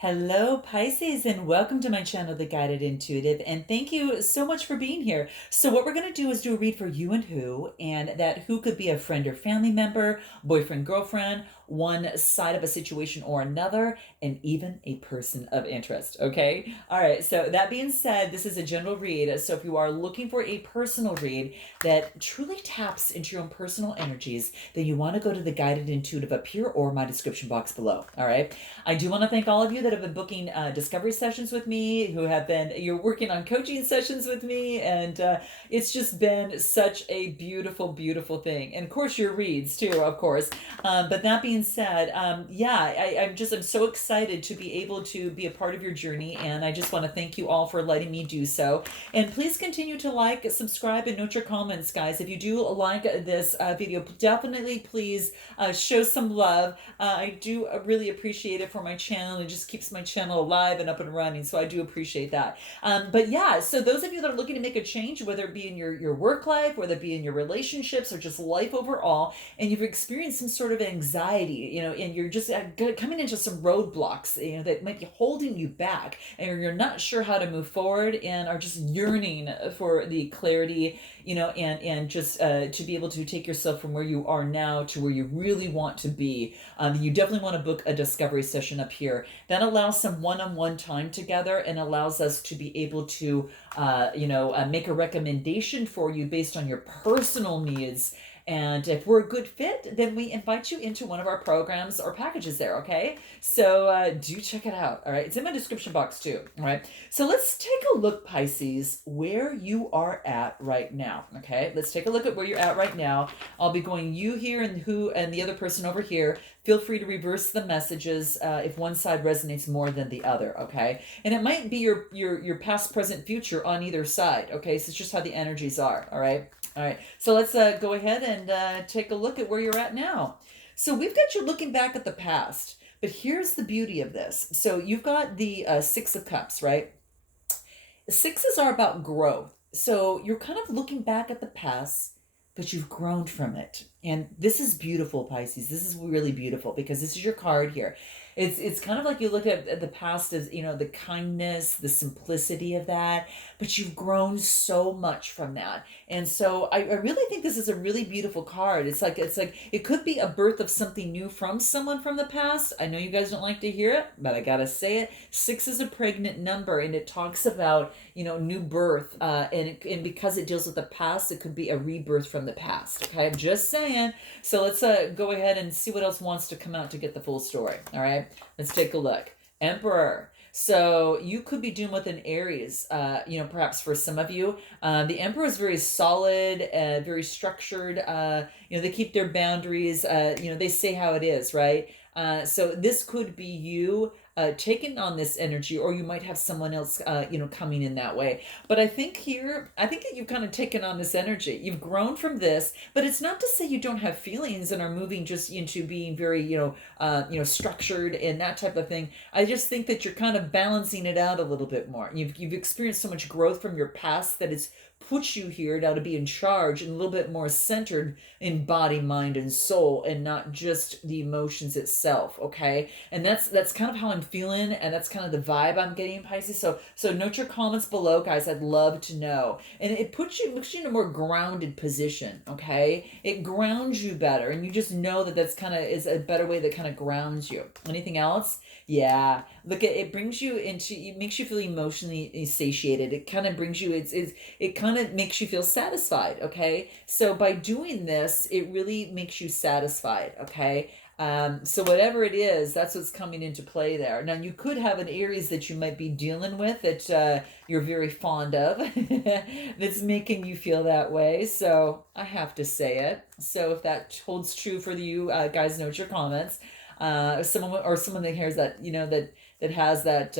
Hello, Pisces, and welcome to my channel, The Guided Intuitive. And thank you so much for being here. So, what we're going to do is do a read for you and who, and that who could be a friend or family member, boyfriend, girlfriend, one side of a situation or another, and even a person of interest. Okay. All right. So, that being said, this is a general read. So, if you are looking for a personal read that truly taps into your own personal energies, then you want to go to The Guided Intuitive up here or my description box below. All right. I do want to thank all of you that have been booking discovery sessions with me, you're working on coaching sessions with me, and it's just been such a beautiful, beautiful thing. And of course, your reads too, of course. But that being said, I'm so excited to be able to be a part of your journey, and I just want to thank you all for letting me do so. And please continue to like, subscribe, and note your comments, guys. If you do like this video, definitely please show some love. I do really appreciate it for my channel. It just keeps my channel alive and up and running. So I do appreciate that. But yeah, so those of you that are looking to make a change, whether it be in your work life, whether it be in your relationships or just life overall, and you've experienced some sort of anxiety, and you're just coming into some roadblocks, that might be holding you back, and you're not sure how to move forward and are just yearning for the clarity, and just to be able to take yourself from where you are now to where you really want to be. You definitely want to book a discovery session up here. That allows some one-on-one time together and allows us to be able to, make a recommendation for you based on your personal needs. And if we're a good fit, then we invite you into one of our programs or packages there, okay? So do check it out, all right? It's in my description box too, all right? So let's take a look, Pisces, where you are at right now, okay? Let's take a look at where you're at right now. I'll be going you here and who and the other person over here. Feel free to reverse the messages if one side resonates more than the other, okay? And it might be your past, present, future on either side, okay? So it's just how the energies are, all right? All right, so let's go ahead and take a look at where you're at now. So we've got you looking back at the past, but here's the beauty of this. So you've got the Six of Cups, right? Sixes are about growth. So you're kind of looking back at the past, but you've grown from it. And this is beautiful, Pisces. This is really beautiful because this is your card here. It's kind of like you look at the past as, the kindness, the simplicity of that, but you've grown so much from that. And so I really think this is a really beautiful card. It's like it could be a birth of something new from someone from the past. I know you guys don't like to hear it, but I gotta say it. Six is a pregnant number, and it talks about new birth, and because it deals with the past, it could be a rebirth from the past. Okay, I'm just saying. So let's go ahead and see what else wants to come out to get the full story. All right. Let's take a look. Emperor. So you could be dealing with an Aries, perhaps for some of you. The Emperor is very solid, very structured. They keep their boundaries. They say how it is, right? So this could be you taking on this energy, or you might have someone else, coming in that way. But I think that you've kind of taken on this energy. You've grown from this, but it's not to say you don't have feelings and are moving just into being very, structured and that type of thing. I just think that you're kind of balancing it out a little bit more. You've experienced so much growth from your past that it's put you here now to be in charge and a little bit more centered in body, mind, and soul, and not just the emotions itself. Okay, and that's kind of how I'm feeling, and that's kind of the vibe I'm getting, Pisces. So note your comments below, guys. I'd love to know. And it puts you in a more grounded position. Okay, it grounds you better, and you just know that that's kind of is a better way that kind of grounds you. Anything else? Yeah, look at it, brings you into, it makes you feel emotionally satiated. It kind of brings you, it kind of makes you feel satisfied. Okay, so by doing this, it really makes you satisfied. Okay, so whatever it is, that's what's coming into play there. Now you could have an Aries that you might be dealing with that you're very fond of, that's making you feel that way. So I have to say it. So if that holds true for you, guys, note your comments. Someone that hears that, that has that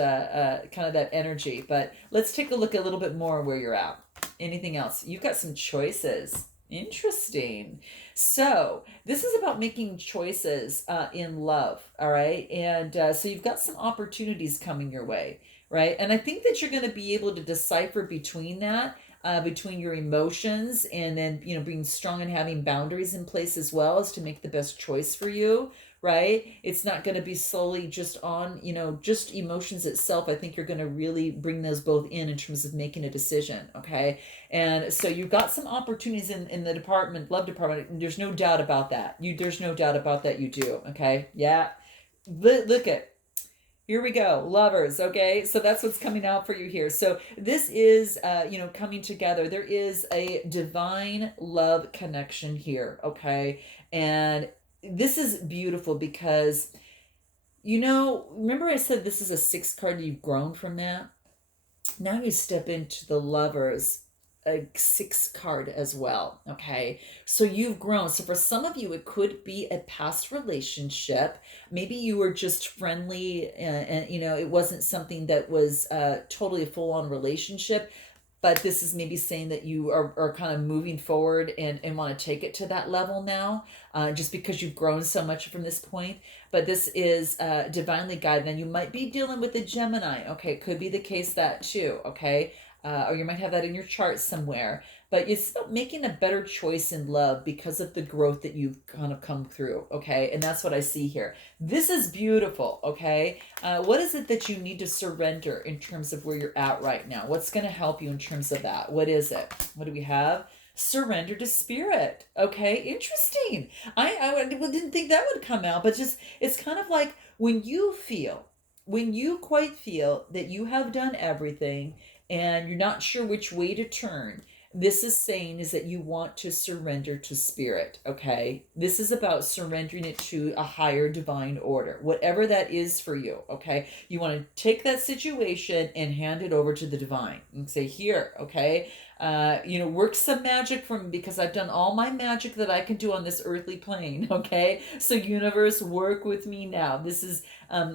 kind of that energy. But let's take a look a little bit more where you're at. Anything else? You've got some choices. Interesting. So this is about making choices in love. All right. And so you've got some opportunities coming your way. Right. And I think that you're going to be able to decipher between that. Between your emotions, and then being strong and having boundaries in place as well, as to make the best choice for you, right? It's not going to be solely just on, just emotions itself. I think you're going to really bring those both in terms of making a decision, okay? And so you've got some opportunities in the department, love department. There's no doubt about that. There's no doubt about that you do, okay? Yeah. Look at, here we go, lovers. Okay, so that's what's coming out for you here. So this is, coming together. There is a divine love connection here. Okay, and this is beautiful because, remember I said this is a six card. You've grown from that. Now you step into the lovers, a six card as well. Okay, so you've grown. So for some of you it could be a past relationship. Maybe you were just friendly, and it wasn't something that was totally a full-on relationship, but this is maybe saying that you are kind of moving forward and want to take it to that level now, just because you've grown so much from this point. But this is divinely guided, and you might be dealing with a Gemini. Okay, it could be the case that too. Okay, or you might have that in your chart somewhere. But it's about making a better choice in love because of the growth that you've kind of come through. Okay, and that's what I see here. This is beautiful. Okay, what is it that you need to surrender in terms of where you're at right now? What's going to help you in terms of that? What is it? What do we have? Surrender to spirit. Okay, interesting. I didn't think that would come out, but just it's kind of like when you quite feel that you have done everything and you're not sure which way to turn. This is saying is that you want to surrender to spirit. Okay, this is about surrendering it to a higher divine order, whatever that is for you. Okay, you want to take that situation and hand it over to the divine and say, here, okay, work some magic for me because I've done all my magic that I can do on this earthly plane. Okay, so universe, work with me now. This is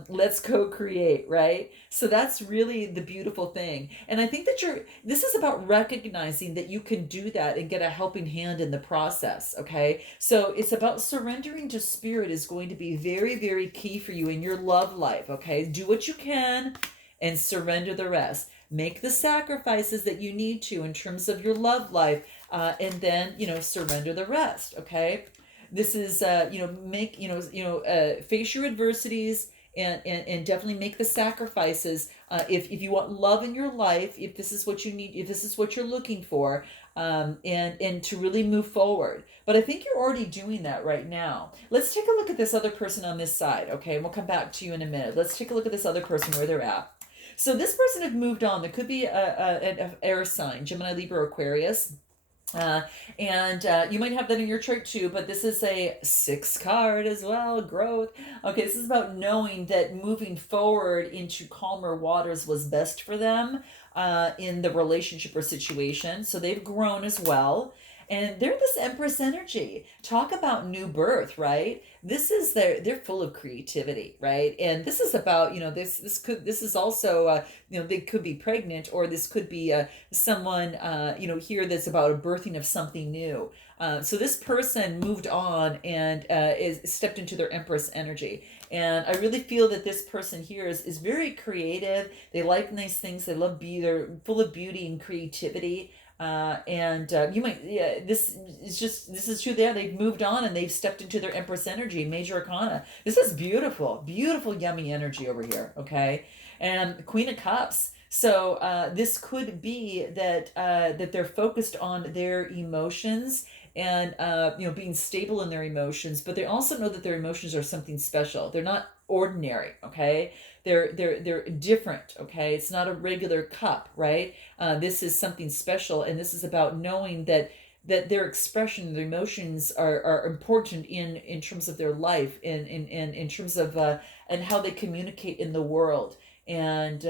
let's co-create, right? So that's really the beautiful thing. And I think that this is about recognizing that you can do that and get a helping hand in the process. Okay, so it's about surrendering to spirit is going to be very, very key for you in your love life. Okay, do what you can and surrender the rest. Make the sacrifices that you need to in terms of your love life, and then surrender the rest. Okay, this is make face your adversities, and definitely make the sacrifices, if you want love in your life, if this is what you need, if this is what you're looking for, and to really move forward. But I think you're already doing that right now. Let's take a look at this other person on this side. Okay, and we'll come back to you in a minute. Let's take a look at this other person, where they're at. So this person have moved on. There could be an air sign, Gemini, Libra, Aquarius. And you might have that in your chart too, but this is a six card as well, growth. Okay, this is about knowing that moving forward into calmer waters was best for them in the relationship or situation. So they've grown as well. And they're this Empress energy. Talk about new birth, right? This is they're full of creativity, right? And this is about, this is also, they could be pregnant, or this could be someone, here that's about a birthing of something new. So this person moved on and is stepped into their Empress energy. And I really feel that this person here is very creative. They like nice things. They love beauty. They're full of beauty and creativity. And you might, yeah, this is true there. They've moved on and they've stepped into their Empress energy, Major Arcana. This is beautiful, beautiful, yummy energy over here. Okay. And Queen of Cups. So this could be that they're focused on their emotions and being stable in their emotions, but they also know that their emotions are something special. They're not ordinary. Okay, they're different. Okay, it's not a regular cup, right? This is something special, and this is about knowing that their expression, their emotions are important in terms of their life, in terms of and how they communicate in the world. And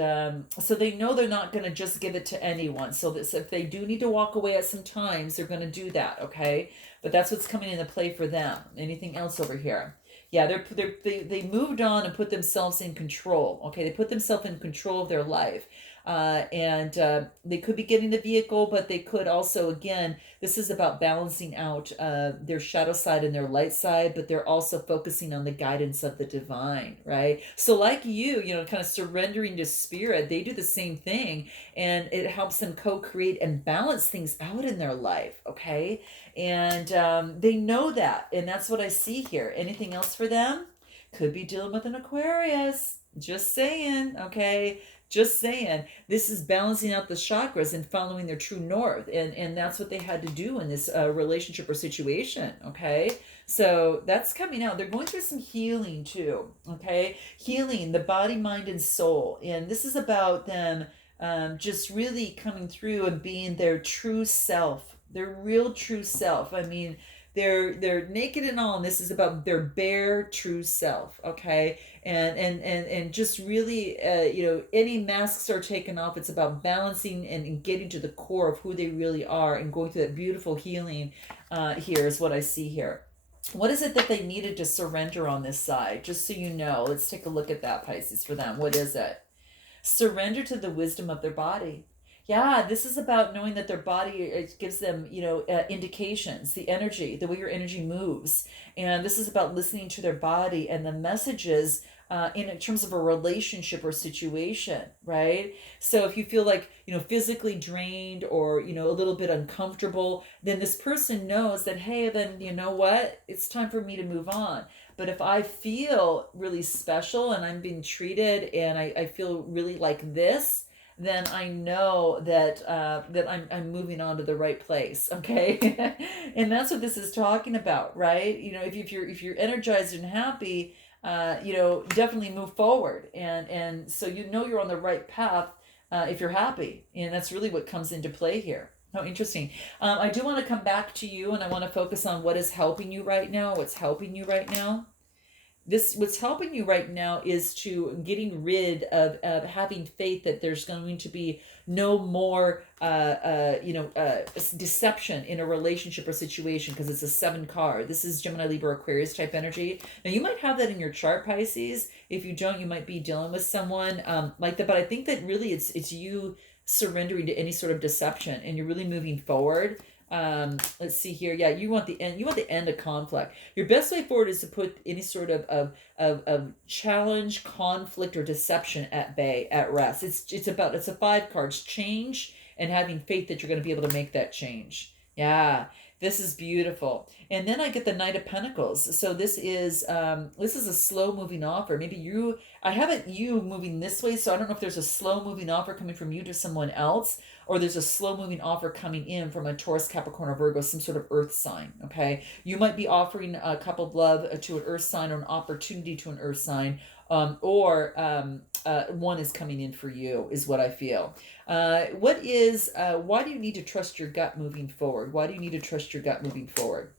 so they know they're not going to just give it to anyone. So this, if they do need to walk away at some times, they're going to do that. Okay, but that's what's coming into play for them. Anything else over here? Yeah, they moved on and put themselves in control. Okay, they put themselves in control of their life. And they could be getting the vehicle, but they could also, again, this is about balancing out their shadow side and their light side, but they're also focusing on the guidance of the divine, right? So like you, kind of surrendering to spirit, they do the same thing, and it helps them co-create and balance things out in their life, okay? And they know that, and that's what I see here. Anything else for them? Could be dealing with an Aquarius. Just saying, okay? Just saying. This is balancing out the chakras and following their true north. And that's what they had to do in this relationship or situation, okay? So that's coming out. They're going through some healing too, okay? Healing the body, mind, and soul. And this is about them just really coming through and being their true self, their real true self. I mean, they're naked and all, and this is about their bare true self, okay? And just really, any masks are taken off. It's about balancing and getting to the core of who they really are and going through that beautiful healing. Here is what I see here. What is it that they needed to surrender on this side? Just so you know, let's take a look at that, Pisces, for them. What is it? Surrender to the wisdom of their body. Yeah, this is about knowing that their body, it gives them, indications, the energy, the way your energy moves. And this is about listening to their body and the messages in terms of a relationship or situation, right? So if you feel like, physically drained or, a little bit uncomfortable, then this person knows that, hey, then you know what? It's time for me to move on. But if I feel really special and I'm being treated and I feel really like this, then I know that I'm moving on to the right place. Okay, and that's what this is talking about, right? If you're energized and happy, definitely move forward, and so you're on the right path if you're happy, and that's really what comes into play here. How interesting. I do want to come back to you, and I want to focus on what is helping you right now. What's helping you right now? This What's helping you right now is to getting rid of having faith that there's going to be no more deception in a relationship or situation, because it's a 7 card. This is Gemini, Libra, Aquarius type energy. Now you might have that in your chart, Pisces. If you don't, you might be dealing with someone like that, but I think that really it's you surrendering to any sort of deception, and you're really moving forward. Let's see here. Yeah, you want the end. You want the end of conflict. Your best way forward is to put any sort of challenge, conflict, or deception at bay, at rest. It's a 5 cards: change and having faith that you're going to be able to make that change. Yeah, this is beautiful. And then I get the Knight of Pentacles. So this is a slow moving offer. Maybe I have it you moving this way. So I don't know if there's a slow moving offer coming from you to someone else, or there's a slow moving offer coming in from a Taurus, Capricorn, or Virgo, some sort of earth sign. Okay, you might be offering a cup of love to an earth sign, or an opportunity to an earth sign, or one is coming in for you, is what I feel. Why do you need to trust your gut moving forward? Why do you need to trust your gut moving forward?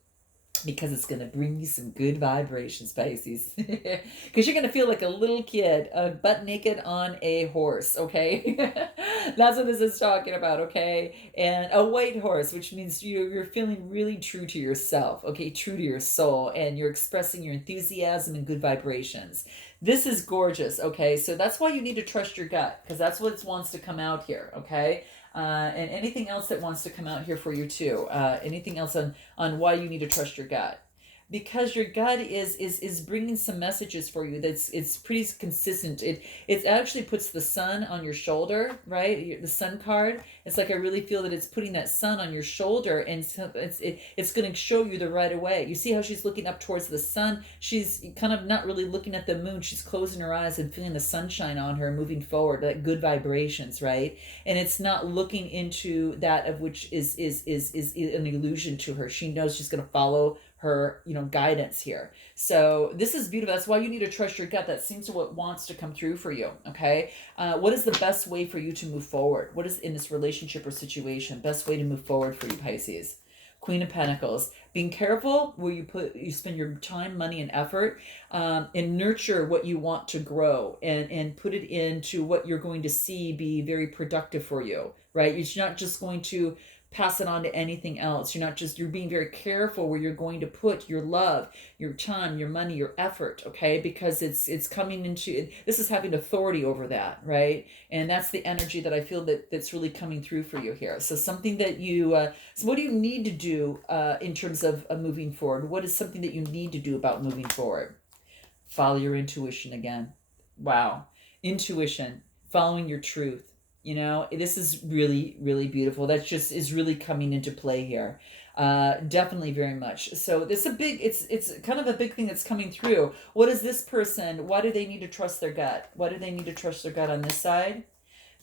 Because it's going to bring you some good vibrations, Pisces. Because you're going to feel like a little kid, butt naked on a horse, okay? That's what this is talking about, okay? And a white horse, which means you're feeling really true to yourself, okay? True to your soul, and you're expressing your enthusiasm and good vibrations. This is gorgeous, okay? So that's why you need to trust your gut, because that's what wants to come out here, okay? And anything else that wants to come out here for you too. Anything else on why you need to trust your gut, because your gut is bringing some messages for you it's pretty consistent. It actually puts the sun on your shoulder, right? The sun card. It's like I really feel that it's putting that sun on your shoulder, and it's going to show you the right way. You see how she's looking up towards the sun? She's kind of not really looking at the moon. She's closing her eyes and feeling the sunshine on her, moving forward, like good vibrations, right? And it's not looking into that of which is an illusion to her. She knows she's going to follow her guidance here. So this is beautiful. That's why you need to trust your gut. That seems to what wants to come through for you. Okay, what is the best way for you to move forward? What is in this relationship or situation best way to move forward for you, Pisces? Queen of Pentacles. Being careful where you spend your time, money, and effort, and nurture what you want to grow, and put it into what you're going to see be very productive for you, right? You're not just going to pass it on to anything else. You're being very careful where you're going to put your love, your time, your money, your effort, okay? Because it's coming into, this is having authority over that, right? And that's the energy that I feel that's really coming through for you here. So something that so what do you need to do in terms of moving forward? What is something that you need to do about moving forward? Follow your intuition again. Wow. Intuition, following your truth. This is really, really beautiful. That just is really coming into play here. Definitely very much. So this is a big, it's kind of a big thing that's coming through. What is this person? Why do they need to trust their gut? Why do they need to trust their gut on this side?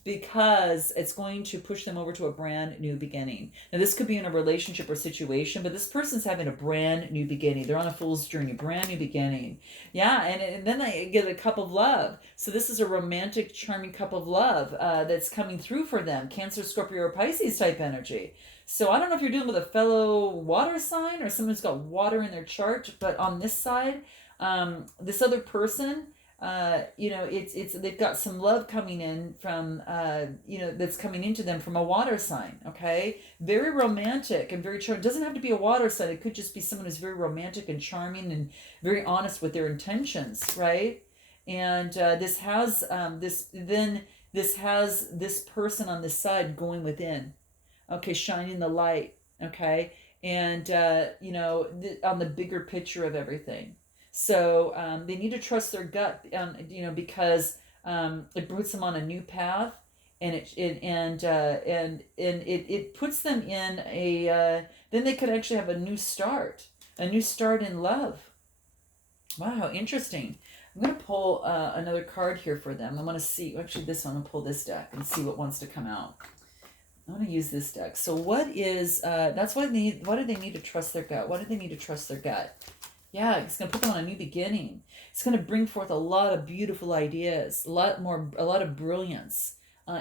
Because it's going to push them over to a brand new beginning. Now, this could be in a relationship or situation, but this person's having a brand new beginning. They're on a fool's journey, brand new beginning. Yeah, and then they get a cup of love. So this is a romantic, charming cup of love that's coming through for them. Cancer, Scorpio, or Pisces type energy. So I don't know if you're dealing with a fellow water sign or someone who's got water in their chart, but on this side, this other person, it's they've got some love coming in from that's coming into them from a water sign. Okay, very romantic and very charming. It doesn't have to be a water sign. It could just be someone who's very romantic and charming and very honest with their intentions, right? And this has this person on this side going within. Okay, shining the light. Okay, and on the bigger picture of everything. So they need to trust their gut, because it puts them on a new path, and it puts them in a. Then they could actually have a new start in love. Wow, how interesting! I'm gonna pull another card here for them. I want to see. Actually, this one. I'm gonna pull this deck and see what wants to come out. I'm going to use this deck. So what is, that's why why do they need to trust their gut? Why do they need to trust their gut? Yeah, it's going to put them on a new beginning. It's going to bring forth a lot of beautiful ideas, a lot of brilliance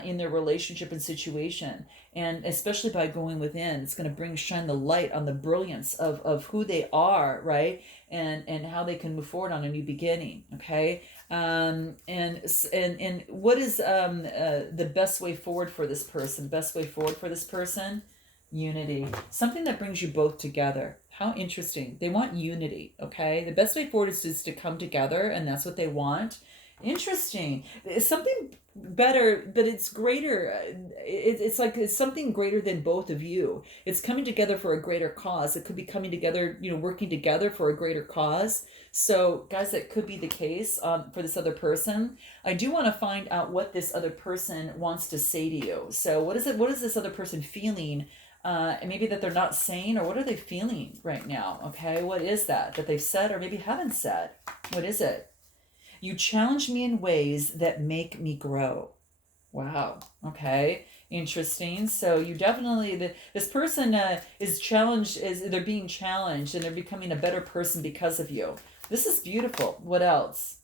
in their relationship and situation. And especially by going within, it's going to shine the light on the brilliance of who they are, right? And how they can move forward on a new beginning. Okay. And what is the best way forward for this person? Best way forward for this person? Unity. Something that brings you both together. How interesting. They want unity, okay? The best way forward is just to come together, and that's what they want. Interesting. It's something better, but it's greater. It's like it's something greater than both of you. It's coming together for a greater cause. It could be coming together, working together for a greater cause. So, guys, that could be the case for this other person. I do want to find out what this other person wants to say to you. So, what is it? What is this other person feeling? And maybe that they're not saying, or what are they feeling right now? Okay, what is that they've said or maybe haven't said? What is it? You challenge me in ways that make me grow. Wow. Okay. Interesting. So you definitely this person is challenged. They're being challenged and they're becoming a better person because of you. This is beautiful. What else?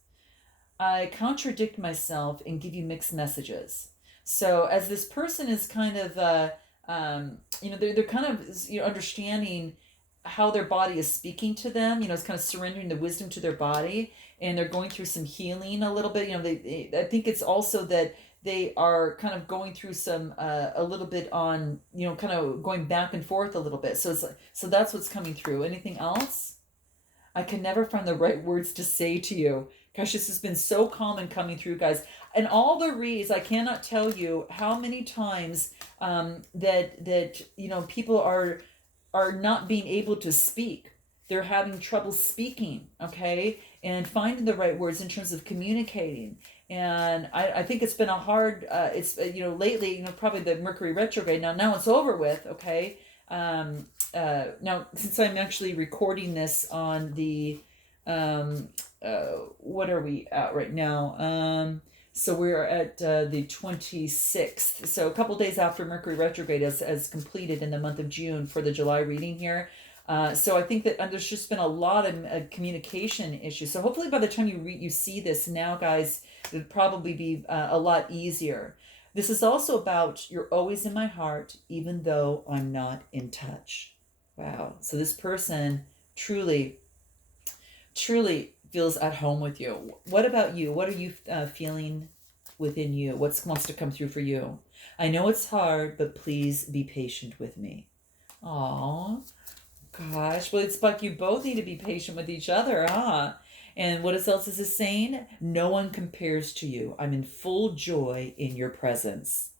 I contradict myself and give you mixed messages. So as this person is kind of they're kind of understanding how their body is speaking to them. It's kind of surrendering the wisdom to their body, and they're going through some healing a little bit. I think it's also that they are kind of going through some a little bit on kind of going back and forth a little bit. So that's what's coming through. Anything else? I can never find the right words to say to you. Gosh, this has been so common coming through, guys. And all the reads, I cannot tell you how many times that people are not being able to speak. They're having trouble speaking, okay, and finding the right words in terms of communicating. And I think it's been a hard. It's lately, probably the Mercury retrograde. Now it's over with, okay. Now since I'm actually recording this on the what are we at right now? So we're at the 26th. So a couple days after Mercury retrograde has completed in the month of June for the July reading here. So I think that there's just been a lot of communication issues. So hopefully by the time you see this now, guys, it'll probably be a lot easier. This is also about you're always in my heart, even though I'm not in touch. Wow. So this person truly feels at home with you. What about you? What are you feeling within you? What wants to come through for you? I know it's hard, but please be patient with me. Aw, gosh. Well, it's like you both need to be patient with each other, huh? And what else is it saying? No one compares to you. I'm in full joy in your presence.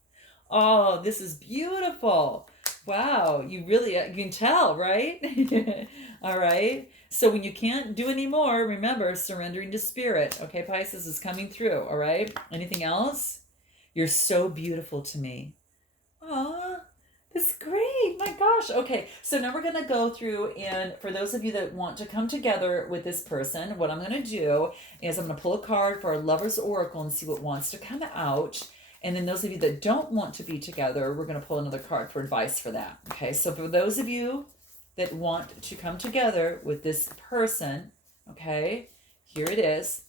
Oh, this is beautiful. Wow, you can tell, right? All right. So when you can't do anymore, remember surrendering to spirit. Okay, Pisces is coming through. All right. Anything else? You're so beautiful to me. Aw, that's great. My my gosh. Okay. So now we're going to go through, and for those of you that want to come together with this person, what I'm going to do is I'm going to pull a card for our Lover's Oracle and see what wants to come out. And then those of you that don't want to be together, we're going to pull another card for advice for that. Okay. So for those of you that want to come together with this person, okay, here it is.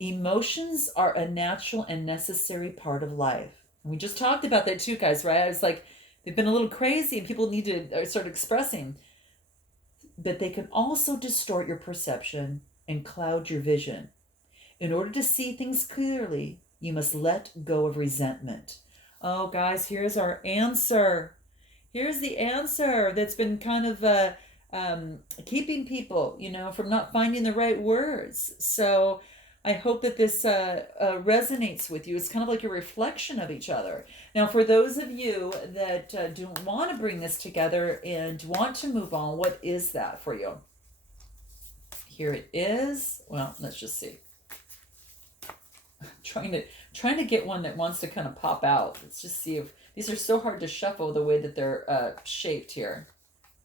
Emotions are a natural and necessary part of life. And we just talked about that too, guys, right? I was like, they've been a little crazy and people need to start expressing. But they can also distort your perception and cloud your vision. In order to see things clearly, you must let go of resentment. Oh, guys, here's our answer. Here's the answer that's been kind of keeping people, from not finding the right words. So I hope that this resonates with you. It's kind of like a reflection of each other. Now, for those of you that don't want to bring this together and want to move on, what is that for you? Here it is. Well, let's just see. Trying to get one that wants to kind of pop out. Let's just see if these are so hard to shuffle the way that they're shaped here.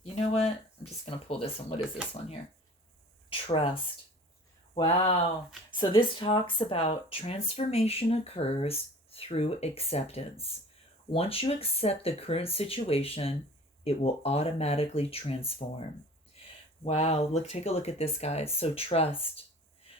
You know what? I'm just going to pull this one. What is this one here? Trust. Wow. So this talks about transformation occurs through acceptance. Once you accept the current situation, it will automatically transform. Wow. Look, take a look at this, guys. So trust.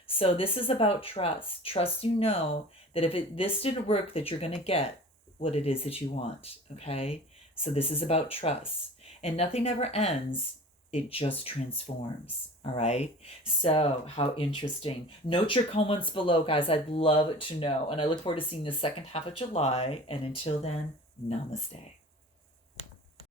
So this is about trust. Trust, that if this didn't work, that you're going to get what it is that you want. Okay. So this is about trust, and nothing ever ends. It just transforms. All right. So how interesting. Note your comments below, guys. I'd love to know. And I look forward to seeing the second half of July. And until then, namaste.